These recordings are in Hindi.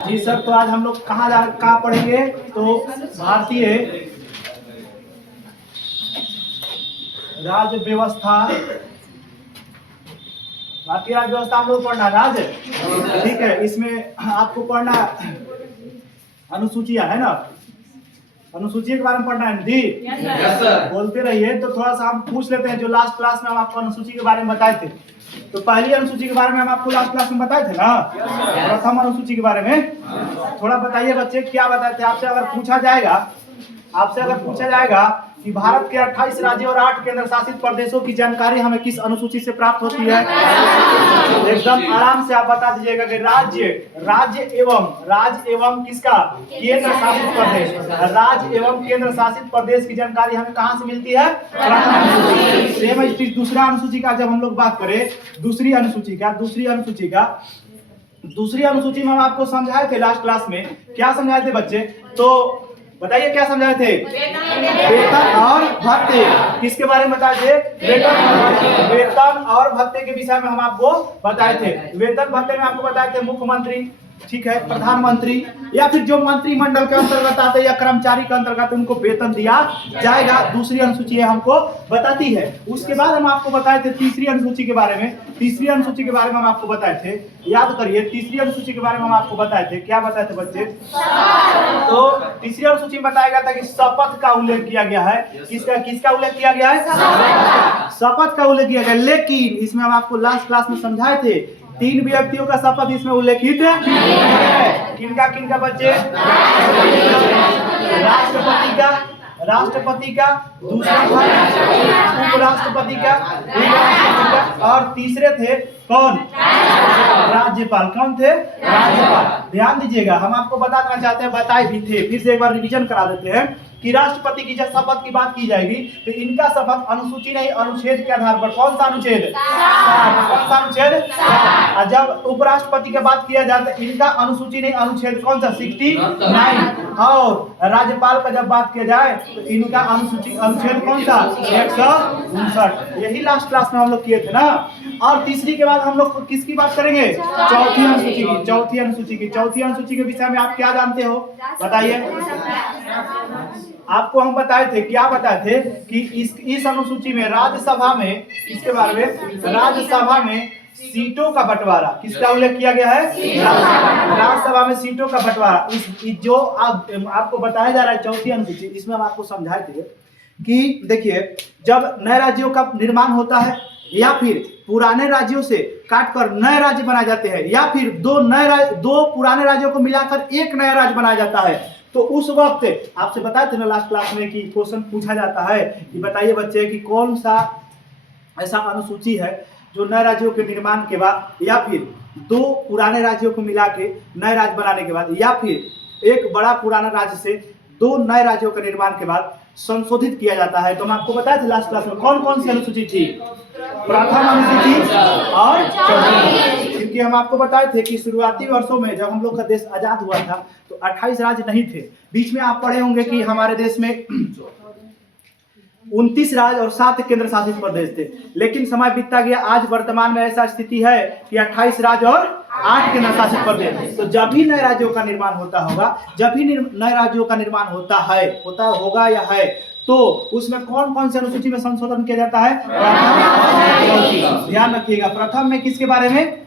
जी सर, तो आज हम लोग कहाँ पढ़ेंगे? तो भारतीय राज्य व्यवस्था, भारतीय राज्य व्यवस्था हम लोग पढ़ना है आज। ठीक है, इसमें आपको पढ़ना अनुसूचियां है ना, अनुसूची के बारे में पढ़ना है जी। बोलते रहिए। तो थोड़ा सा हम पूछ लेते हैं, जो लास्ट क्लास में हम आपको अनुसूची के बारे में बताए थे। तो पहली अनुसूची के बारे में हम आपको लास्ट क्लास में बताए थे ना, प्रथम अनुसूची के बारे में। थोड़ा बताइए बच्चे, क्या बताए थे? आपसे अगर पूछा जाएगा कि भारत के 28 राज्यों और 8 केंद्र शासित प्रदेशों की जानकारी हमें किस अनुसूची से प्राप्त होती है? एकदम आराम से आप बता दीजिएगा कि राज्य एवं किसका? केंद्र शासित प्रदेश। राज्य एवं केंद्र शासित प्रदेश की जानकारी हमें कहां से मिलती है? सेम दूसरा अनुसूची का जब हम लोग बात करें, दूसरी अनुसूची में हम आपको समझाए थे लास्ट क्लास में। क्या समझाए थे बच्चे? तो बताइए क्या समझाए थे? वेतन और भत्ते। किसके बारे में बताए थे? वेतन और भत्ते के विषय में हम आपको बताए थे। वेतन भत्ते में आपको बताए थे मुख्यमंत्री, ठीक है, प्रधानमंत्री या फिर जो मंत्रिमंडल के अंतर्गत आते हैं या कर्मचारी के अंतर्गत उनको वेतन दिया जाएगा। दूसरी अनुसूची हमको बताती है। उसके बाद हम आपको बताए थे तीसरी अनुसूची के बारे में। तीसरी अनुसूची के बारे में हम आपको बताए थे, याद करिए, तीसरी अनुसूची के बारे में हम आपको बताए थे। क्या बताए थे बच्चे? तो तीसरी अनुसूची में बताया गया था कि शपथ का उल्लेख किया गया है। किसका उल्लेख किया गया है? शपथ का उल्लेख किया गया। लेकिन इसमें हम आपको लास्ट क्लास में समझाए थे, 3 व्यक्तियों का शपथ इसमें उल्लेखित है। किनका बच्चे? राष्ट्रपति का, दूसरा था उपराष्ट्रपति का, और तीसरे थे कौन? राज्यपाल। कौन थे? राज्यपाल। ध्यान दीजिएगा, हम आपको बताना चाहते हैं, बताए भी थे, फिर से एक बार रिवीजन करा देते हैं कि राष्ट्रपति की जब शपथ की बात की जाएगी तो इनका शपथ अनुसूची नहीं अनुच्छेद के आधार पर। कौन सा अनुच्छेद? कौन सा अनुच्छेद? और जब उपराष्ट्रपति की बात किया जाता है इनका अनुसूची नहीं अनुच्छेद कौन सा? 69। और राज्यपाल का जब बात किया जाए तो इनका अनुच्छेद कौन सा? 159। यही लास्ट क्लास में हम लोग किए थे ना। और तीसरी के बाद हम लोग किसकी बात करेंगे? चौथी अनुसूची के विषय में आप क्या जानते हो बताइए? आपको हम बताए थे, क्या बताए थे कि इस अनुसूची में राज्यसभा में, किसके बारे में? राज्यसभा में सीटों का बंटवारा। किसका उल्लेख किया गया है? राज्यसभा में सीटों का बंटवारा। जो आपको बताया जा रहा है चौथी अनुसूची, इसमें हम आपको समझाए थे कि देखिए, जब नए राज्यों का निर्माण होता है या फिर पुराने राज्यों से काटकर नए राज्य बनाए जाते हैं या फिर दो पुराने राज्यों को मिलाकर एक नया राज्य बनाया जाता है, तो उस वक्त आपसे बताए थे ना लास्ट क्लास में कि क्वेश्चन पूछा जाता है कि बताइए बच्चे कि कौन सा ऐसा अनुसूची है जो नए राज्यों के निर्माण के बाद या फिर 2 पुराने राज्यों को मिला के नए राज्य बनाने के बाद या फिर एक बड़ा पुराना राज्य से 2 नए राज्यों के निर्माण के बाद संशोधित किया जाता है। तो हम आपको बताए थे लास्ट क्लास में कौन कौन सी अनुसूची थी? प्रथम अनुसूची और चौथी। क्योंकि हम आपको बताए थे कि शुरुआती वर्षों में जब हम लोग का देश आजाद हुआ था तो 28 राज्य नहीं थे। बीच में आप पढ़े होंगे कि हमारे देश में 29 राज्य और 7 केंद्र शासित प्रदेश थे। लेकिन समय बीतता गया, आज वर्तमान में ऐसा स्थिति है कि 28 राज्य और 8 केंद्र शासित प्रदेश। तो जब भी नए राज्यों का निर्माण होता होगा या है, तो उसमें कौन कौन से अनुसूची में संशोधन किया जाता है? ध्यान रखिएगा, प्रथम में किसके बारे में?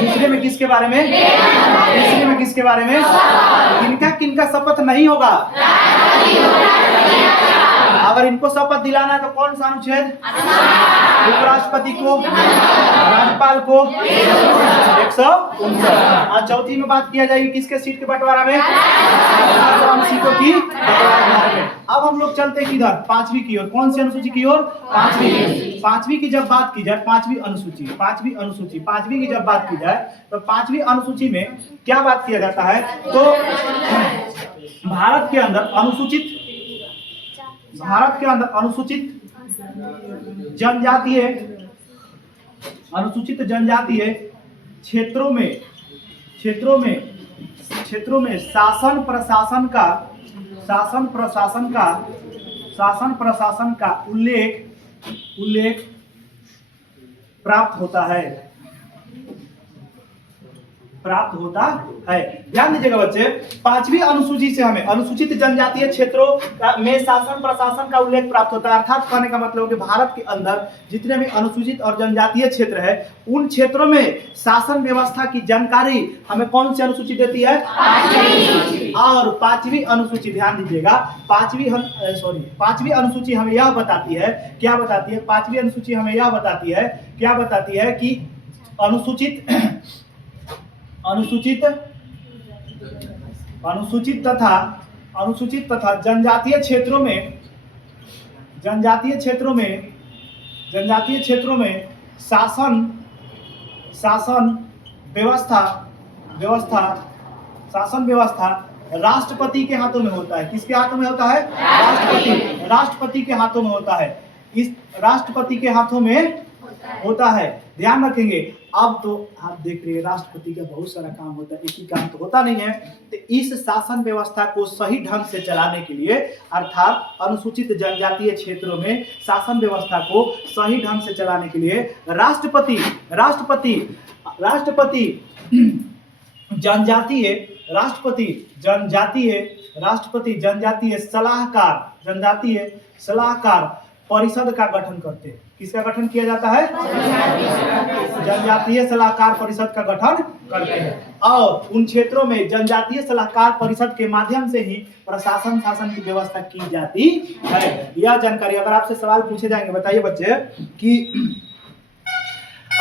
दूसरे में किसके बारे में? तीसरे में किसके बारे में? किनका शपथ नहीं होगा? अगर इनको शपथ दिलाना है तो कौन सा अनुच्छेद? उपराष्ट्रपति को, राज्यपाल को 159। और चौथी में बात किया जाएगी किसके सीट के बंटवारा में? सीटों की बंटवारा में। अब हम लोग चलते हैं किधर? 5वीं की ओर। कौन सी अनुसूची की ओर? 5वीं की जब बात की जाए, 5वीं की जब बात की जाए तो 5वीं अनुसूची में क्या बात किया जाता है? तो भारत के अंदर अनुसूचित जनजातीय क्षेत्रों में शासन प्रशासन का उल्लेख प्राप्त होता है। प्राप्त होता है। ध्यान दीजिएगा बच्चे, 5वीं अनुसूची से हमें अनुसूचित जनजातीय क्षेत्रों में शासन प्रशासन का उल्लेख प्राप्त होता है। अर्थात कहने का मतलब कि भारत के अंदर जितने भी अनुसूचित और जनजातीय क्षेत्र है उन क्षेत्रों में शासन व्यवस्था की जानकारी हमें कौन सी अनुसूची देती है? और 5वीं अनुसूची, ध्यान दीजिएगा, 5वीं अनुसूची हमें यह बताती है, क्या बताती है? 5वीं अनुसूची हमें यह बताती है, क्या बताती है कि अनुसूचित तथा जनजातीय क्षेत्रों में शासन व्यवस्था राष्ट्रपति के हाथों में होता है। किसके हाथों में होता है? राष्ट्रपति के हाथों में होता है। इस राष्ट्रपति के हाथों में होता है, ध्यान रखेंगे। अब तो आप देख रहे हैं राष्ट्रपति का बहुत सारा काम होता है, एक ही काम तो होता नहीं है। तो इस शासन व्यवस्था को सही ढंग से चलाने के लिए, अर्थात अनुसूचित जनजातीय क्षेत्रों में शासन व्यवस्था को सही ढंग से चलाने के लिए राष्ट्रपति जनजातीय सलाहकार परिषद का गठन करते हैं। किसका गठन किया जाता है? जनजातीय सलाहकार परिषद का गठन करते हैं। और उन क्षेत्रों में जनजातीय सलाहकार परिषद के माध्यम से ही प्रशासन शासन की व्यवस्था की जाती है। यह जानकारी अगर आपसे सवाल पूछे जाएंगे, बताइए बच्चे कि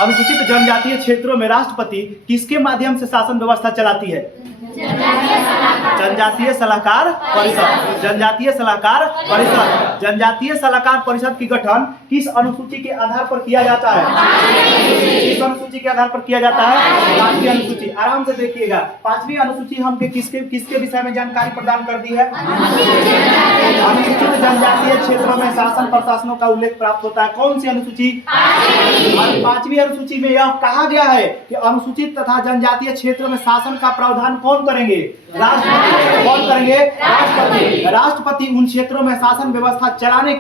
अनुसूचित जनजातीय क्षेत्रों में राष्ट्रपति किसके माध्यम से शासन व्यवस्था चलाती है? जनजातीय सलाहकार परिषद। जनजातीय सलाहकार परिषद की गठन किस अनुसूची के आधार पर किया जाता है? किस अनुसूची के आधार पर किया जाता है? 5वीं अनुसूची। आराम से देखिएगा, 5वीं अनुसूची हमके किसके विषय में जानकारी प्रदान कर दी है? अनुसूचित जनजातीय क्षेत्रों में शासन प्रशासनों का उल्लेख प्राप्त होता है। कौन सी अनुसूची? 5वीं अनुसूची में यह कहा गया है कि अनुसूचित तथा जनजातीय क्षेत्रों में शासन का प्रावधान कौन करेंगे? राष्ट्रपति। कौन करेंगे? राष्ट्रपति उन क्षेत्रों में शासन व्यवस्था चलाने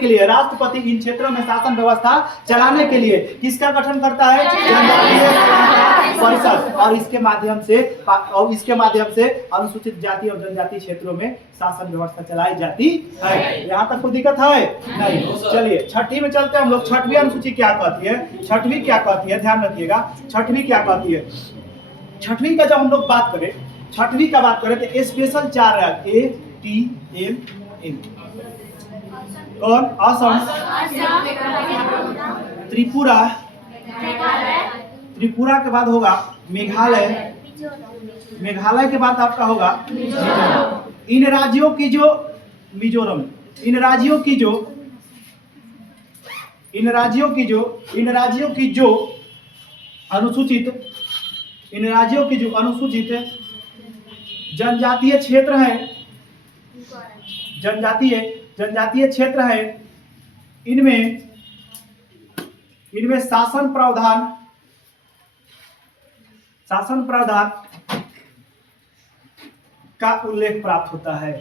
के लिए किसका गठन करता है? जनजातीय परिषद। और इसके माध्यम से अनुसूचित जाति और जनजातीय क्षेत्रों में शासन व्यवस्था चलाई जाती है। यहाँ तक कोई दिक्कत है? नहीं। चलिए 6वीं में चलते हैं हम लोग। 6वीं अनुसूची क्या कहती है? 6वीं क्या कहती है? ध्यान रखिएगा, 6वीं क्या कहती है? 6वीं का जब हम लोग बात करें, 6वीं का बात करें तो स्पेशल 4 है, ATMM। कौन? असम, त्रिपुरा के बाद होगा मेघालय के बाद आपका होगा इन राज्यों की जो अनुसूचित जनजातीय क्षेत्र है, इनमें शासन प्रावधान का उल्लेख प्राप्त होता है।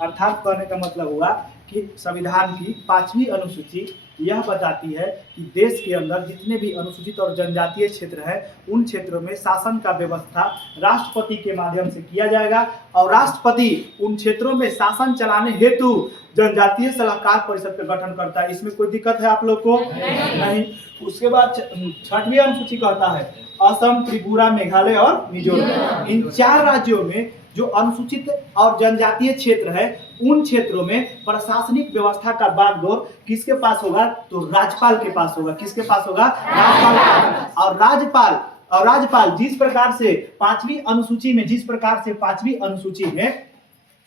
अर्थात कहने का मतलब हुआ कि संविधान की 5वीं अनुसूची यह बताती है कि देश के अंदर जितने भी अनुसूचित और जनजातीय क्षेत्र है उन क्षेत्रों में शासन का व्यवस्था राष्ट्रपति के माध्यम से किया जाएगा और राष्ट्रपति उन क्षेत्रों में शासन चलाने हेतु जनजातीय सलाहकार परिषद का गठन करता है। इसमें कोई दिक्कत है आप लोग को? नहीं। उसके बाद 6वीं अनुसूची कहता है असम, त्रिपुरा, मेघालय और मिजोरम, इन 4 राज्यों में जो अनुसूचित और जनजातीय क्षेत्र है उन क्षेत्रों में प्रशासनिक व्यवस्था का बागडोर किसके पास होगा? तो राज्यपाल के पास होगा। किसके पास होगा? राज्यपाल। और राज्यपाल जिस प्रकार से 5वीं अनुसूची में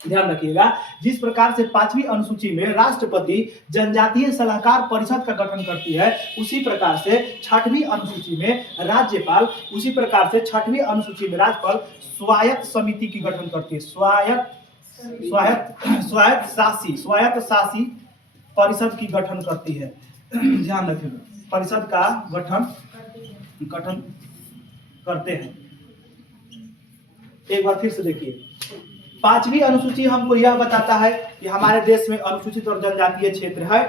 ध्यान रखिएगा, जिस प्रकार से 5वीं अनुसूची में राष्ट्रपति जनजातीय सलाहकार परिषद का गठन करती है, उसी प्रकार से 6वीं अनुसूची में राज्यपाल, उसी प्रकार से 6वीं अनुसूची में राज्यपाल स्वायत्त समिति की गठन करती है। स्वायत्त शासी परिषद की गठन करती है। ध्यान रखिएगा, परिषद का गठन करते हैं। एक बार फिर से देखिए, 5वीं अनुसूची हमको यह बताता है कि हमारे देश में अनुसूचित और जनजातीय क्षेत्र है,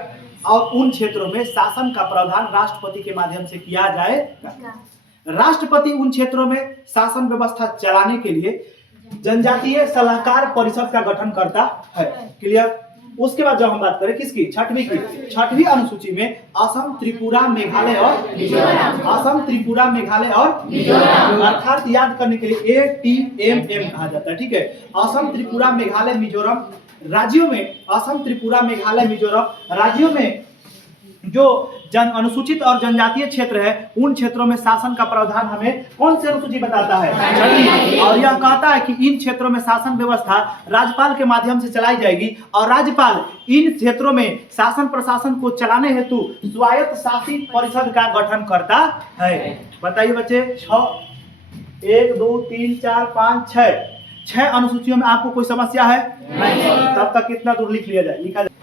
और उन क्षेत्रों में शासन का प्रावधान राष्ट्रपति के माध्यम से किया जाएगा। राष्ट्रपति उन क्षेत्रों में शासन व्यवस्था चलाने के लिए जनजातीय सलाहकार परिषद का गठन करता है। क्लियर। उसके बाद जब हम बात करें किसकी, छठवीं अनुसूची में असम, त्रिपुरा, मेघालय और मिजोरम, असम, त्रिपुरा, मेघालय और मिजोरम, अर्थात याद करने के लिए ATMM कहा जाता है। ठीक है, असम, त्रिपुरा, मेघालय, मिजोरम राज्यों में, असम, त्रिपुरा, मेघालय, मिजोरम राज्यों में जो अनुसूचित और जनजातीय क्षेत्र है उन क्षेत्रों में शासन का प्रावधान हमें कौन सी अनुसूची बताता है, छठी। और यह कहता है कि इन क्षेत्रों में शासन व्यवस्था राज्यपाल के माध्यम से चलाई जाएगी और राज्यपाल इन क्षेत्रों में शासन प्रशासन को चलाने हेतु स्वायत्त शासी परिषद का गठन करता है। बताइए बच्चे, 1 2 3 4 5 6 अनुसूचियों में आपको कोई समस्या है? नहीं। तब तक कितना दूर लिख लिया जाए, लिखा जाए।